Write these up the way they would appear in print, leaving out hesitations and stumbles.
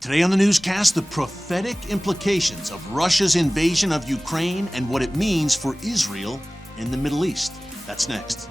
Today on the newscast, the prophetic implications of Russia's invasion of Ukraine and what it means for Israel in the Middle East. That's next.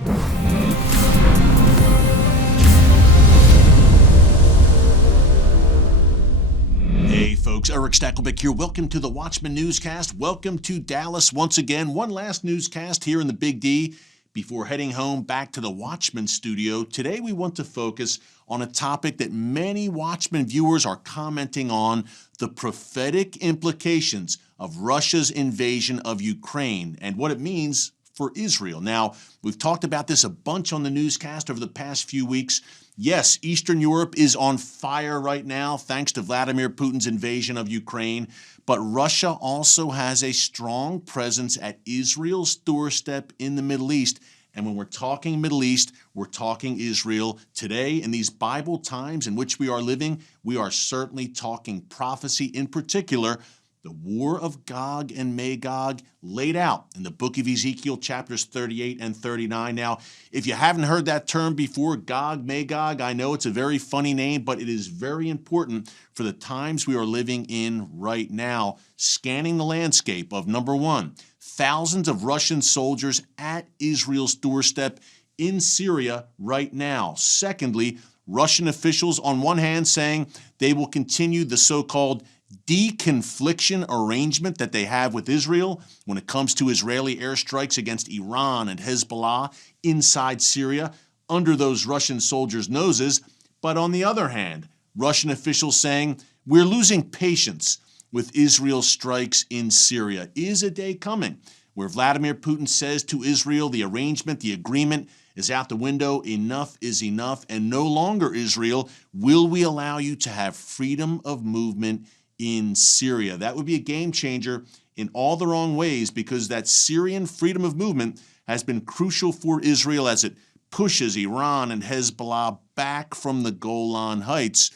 Hey folks, Erick Stakelbeck here. Welcome to the Watchman Newscast. Welcome to Dallas once again. One last newscast here in the Big D before heading home back to the Watchman studio. Today we want to focus on a topic that many Watchman viewers are commenting on, the prophetic implications of Russia's invasion of Ukraine and what it means for Israel. Now, we've talked about this a bunch on the newscast over the past few weeks. Yes, Eastern Europe is on fire right now thanks to Vladimir Putin's invasion of Ukraine, but Russia also has a strong presence at Israel's doorstep in the Middle East. And when we're talking Middle East, we're talking Israel. Today, in these Bible times in which we are living, we are certainly talking prophecy, in particular, the War of Gog and Magog laid out in the book of Ezekiel, chapters 38 and 39. Now, if you haven't heard that term before, Gog, Magog, I know it's a very funny name, but it is very important for the times we are living in right now. Scanning the landscape of, number one, thousands of Russian soldiers at Israel's doorstep in Syria right now. Secondly, Russian officials on one hand saying they will continue the so-called deconfliction arrangement that they have with Israel when it comes to Israeli airstrikes against Iran and Hezbollah inside Syria under those Russian soldiers' noses. But on the other hand, Russian officials saying we're losing patience with Israel's strikes in Syria. Is a day coming where Vladimir Putin says to Israel the arrangement, the agreement is out the window, enough is enough, and no longer, Israel, will we allow you to have freedom of movement in Syria. That would be a game changer in all the wrong ways, because that Syrian freedom of movement has been crucial for Israel as it pushes Iran and Hezbollah back from the Golan Heights.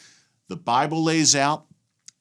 The Bible lays out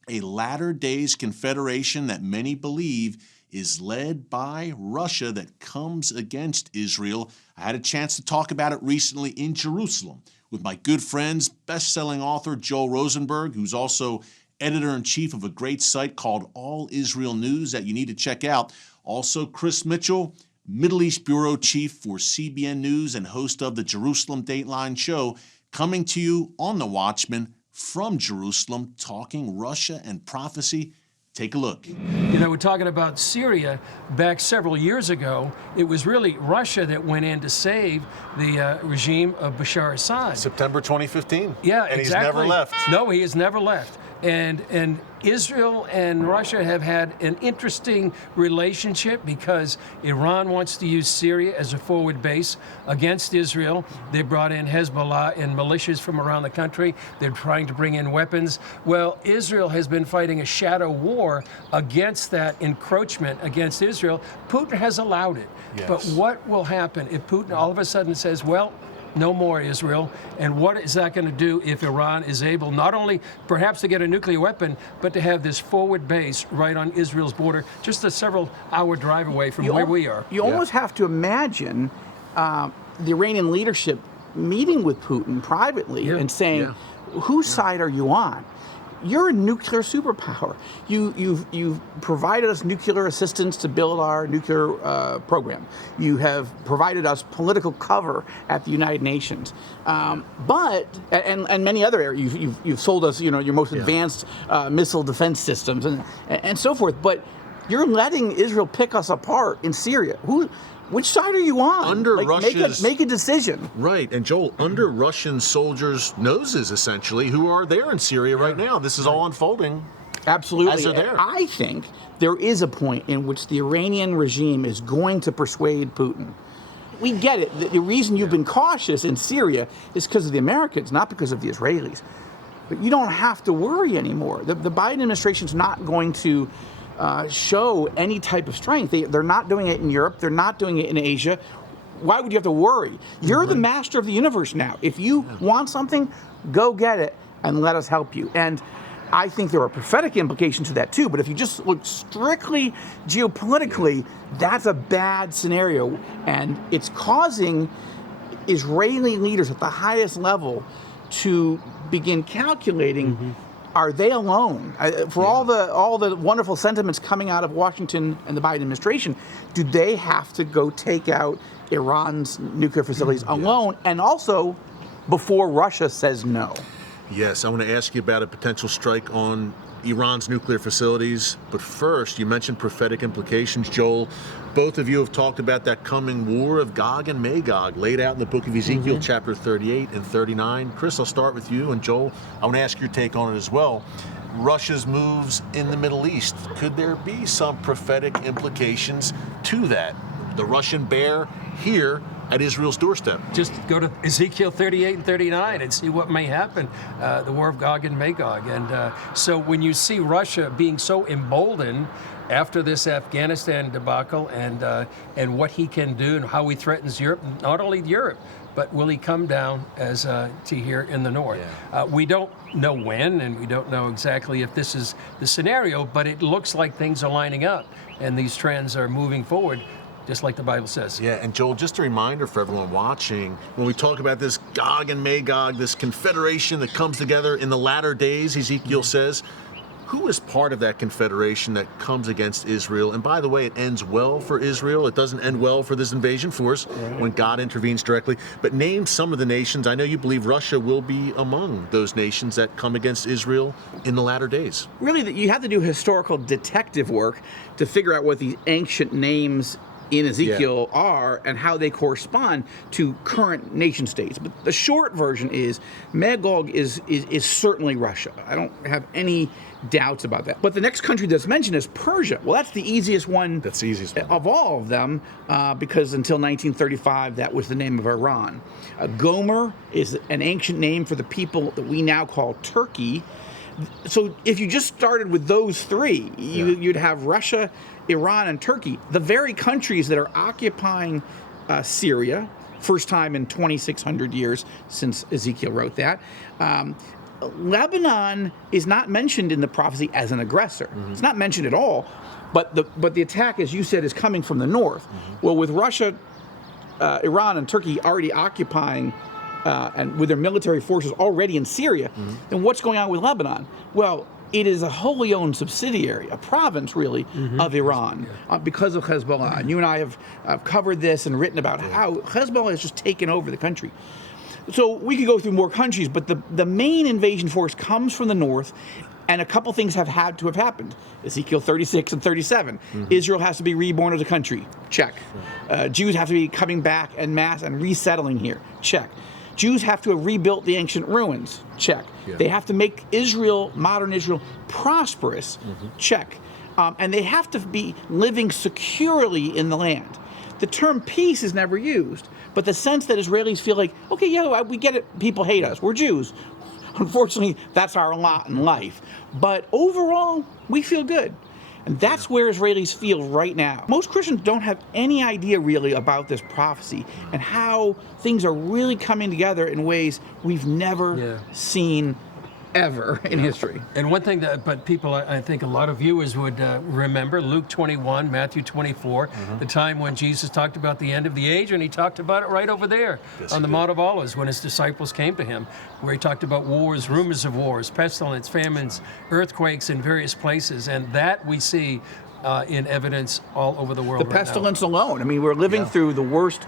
a latter days confederation that many believe is led by Russia that comes against Israel. I had a chance to talk about it recently in Jerusalem with my good friends, best-selling author Joel Rosenberg, who's also editor-in-chief of a great site called All Israel News that you need to check out. Also, Chris Mitchell, Middle East Bureau Chief for CBN News and host of the Jerusalem Dateline show, coming to you on The Watchman from Jerusalem, talking Russia and prophecy. Take a look. You know, we're talking about Syria. Back several years ago, it was really Russia that went in to save the regime of Bashar Assad. September 2015. Yeah, and exactly. He's never left. No, he has never left. And Israel and Russia have had an interesting relationship because Iran wants to use Syria as a forward base against Israel. They brought in Hezbollah and militias from around the country. They're trying to bring in weapons. Well, Israel has been fighting a shadow war against that encroachment against Israel. Putin has allowed it. Yes. But what will happen if Putin all of a sudden says, well, no more Israel, and what is that going to do if Iran is able not only perhaps to get a nuclear weapon, but to have this forward base right on Israel's border, just a several-hour drive away from where we are? You almost have to imagine the Iranian leadership meeting with Putin privately and saying, whose side are you on? You're a nuclear superpower. You've provided us nuclear assistance to build our nuclear program. You have provided us political cover at the United Nations, but many other areas. You've sold us, your most advanced missile defense systems and so forth. But you're letting Israel pick us apart in Syria. Which side are you on? Under Russia's... Make a decision. Right, and Joel, under Russian soldiers' noses, essentially, who are there in Syria right now. This is all unfolding. Absolutely. As they're there. I think there is a point in which the Iranian regime is going to persuade Putin. We get it. The reason you've been cautious in Syria is because of the Americans, not because of the Israelis. But you don't have to worry anymore. The Biden administration's not going to show any type of strength. They're not doing it in Europe. They're not doing it in Asia. Why would you have to worry? You're the master of the universe now. If you want something, go get it and let us help you. And I think there are prophetic implications to that too. But if you just look strictly geopolitically, that's a bad scenario. And it's causing Israeli leaders at the highest level to begin calculating are they alone? For all the wonderful sentiments coming out of Washington and the Biden administration, do they have to go take out Iran's nuclear facilities alone, and also before Russia says no? Yes, I want to ask you about a potential strike on Iran's nuclear facilities. But first, you mentioned prophetic implications, Joel. Both of you have talked about that coming war of Gog and Magog laid out in the book of Ezekiel, chapter 38 and 39. Chris, I'll start with you, and Joel, I want to ask your take on it as well. Russia's moves in the Middle East, could there be some prophetic implications to that? The Russian bear here at Israel's doorstep. Just go to Ezekiel 38 and 39 and see what may happen, the War of Gog and Magog. And so when you see Russia being so emboldened after this Afghanistan debacle and what he can do and how he threatens Europe, not only Europe, but will he come down as to here in the north? We don't know when, and we don't know exactly if this is the scenario, but it looks like things are lining up and these trends are moving forward, just like the Bible says. Yeah, and Joel, just a reminder for everyone watching, when we talk about this Gog and Magog, this confederation that comes together in the latter days, Ezekiel says, who is part of that confederation that comes against Israel? And by the way, it ends well for Israel. It doesn't end well for this invasion force when God intervenes directly. But name some of the nations. I know you believe Russia will be among those nations that come against Israel in the latter days. Really, you have to do historical detective work to figure out what these ancient names in Ezekiel are and how they correspond to current nation states. But the short version is Magog is certainly Russia. I don't have any doubts about that. But the next country that's mentioned is Persia. Well, that's the easiest one. That's the easiest one of all of them, because until 1935, that was the name of Iran. Gomer is an ancient name for the people that we now call Turkey. So if you just started with those three, you'd have Russia, Iran, and Turkey, the very countries that are occupying Syria, first time in 2,600 years since Ezekiel wrote that. Lebanon is not mentioned in the prophecy as an aggressor. It's not mentioned at all, but the attack, as you said, is coming from the north. Well, with Russia, Iran, and Turkey already occupying and with their military forces already in Syria, then what's going on with Lebanon? Well, it is a wholly owned subsidiary, a province, really, of Iran because of Hezbollah. And you and I have covered this and written about how Hezbollah has just taken over the country. So we could go through more countries, but the main invasion force comes from the north, and a couple things have had to have happened. Ezekiel 36 and 37. Israel has to be reborn as a country. Check. Jews have to be coming back en masse and resettling here. Check. Jews have to have rebuilt the ancient ruins. Check. They have to make Israel, modern Israel, prosperous. Check. And they have to be living securely in the land. The term peace is never used, but the sense that Israelis feel like, okay, yeah, we get it, people hate us, we're Jews. Unfortunately, that's our lot in life. But overall, we feel good. And that's where Israelis feel right now. Most Christians don't have any idea really about this prophecy and how things are really coming together in ways we've never seen ever in history. And one thing but people, I think a lot of viewers would remember, Luke 21, Matthew 24, the time when Jesus talked about the end of the age, and he talked about it right over there on the Mount of Olives when his disciples came to him, where he talked about wars, rumors of wars, pestilence, famines, earthquakes in various places, and that we see in evidence all over the world The pestilence alone. I mean, we're living through the worst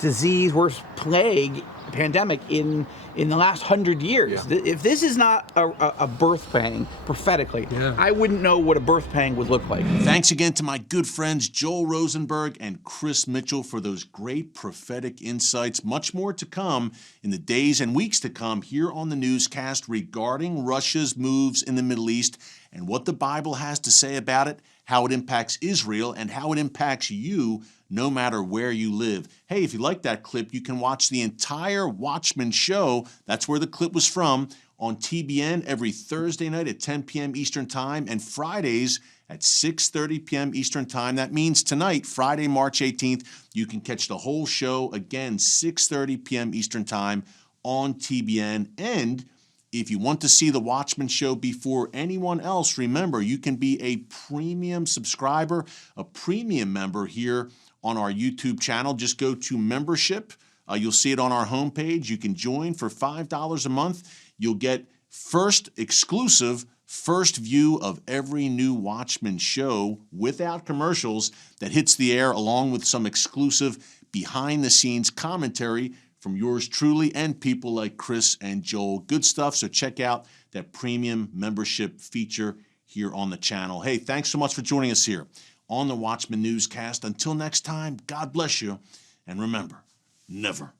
disease, worst plague, pandemic in the last 100 years. If this is not a birth pang prophetically, I wouldn't know what a birth pang would look like. Thanks again to my good friends Joel Rosenberg and Chris Mitchell for those great prophetic insights. Much more to come in the days and weeks to come here on the newscast regarding Russia's moves in the Middle East and what the Bible has to say about it, how it impacts Israel, and how it impacts you no matter where you live. Hey, if you like that clip, you can watch the entire Watchman show. That's where the clip was from, on TBN every Thursday night at 10 p.m. Eastern Time and Fridays at 6:30 p.m. Eastern Time. That means tonight, Friday, March 18th, you can catch the whole show again, 6:30 p.m. Eastern Time on TBN. And if you want to see the Watchman show before anyone else, remember, you can be a premium subscriber, a premium member here on our YouTube channel. Just go to membership. You'll see it on our homepage. You can join for $5 a month. You'll get first exclusive, first view of every new Watchman show without commercials that hits the air, along with some exclusive behind-the-scenes commentary from yours truly and people like Chris and Joel. Good stuff, so check out that premium membership feature here on the channel. Hey, thanks so much for joining us here on the Watchman Newscast. Until next time, God bless you, and remember, never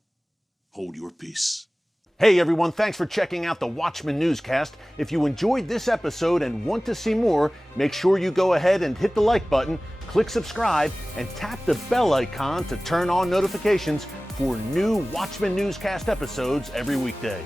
hold your peace. Hey everyone, thanks for checking out the Watchman Newscast. If you enjoyed this episode and want to see more, make sure you go ahead and hit the like button, click subscribe, and tap the bell icon to turn on notifications for new Watchman Newscast episodes every weekday.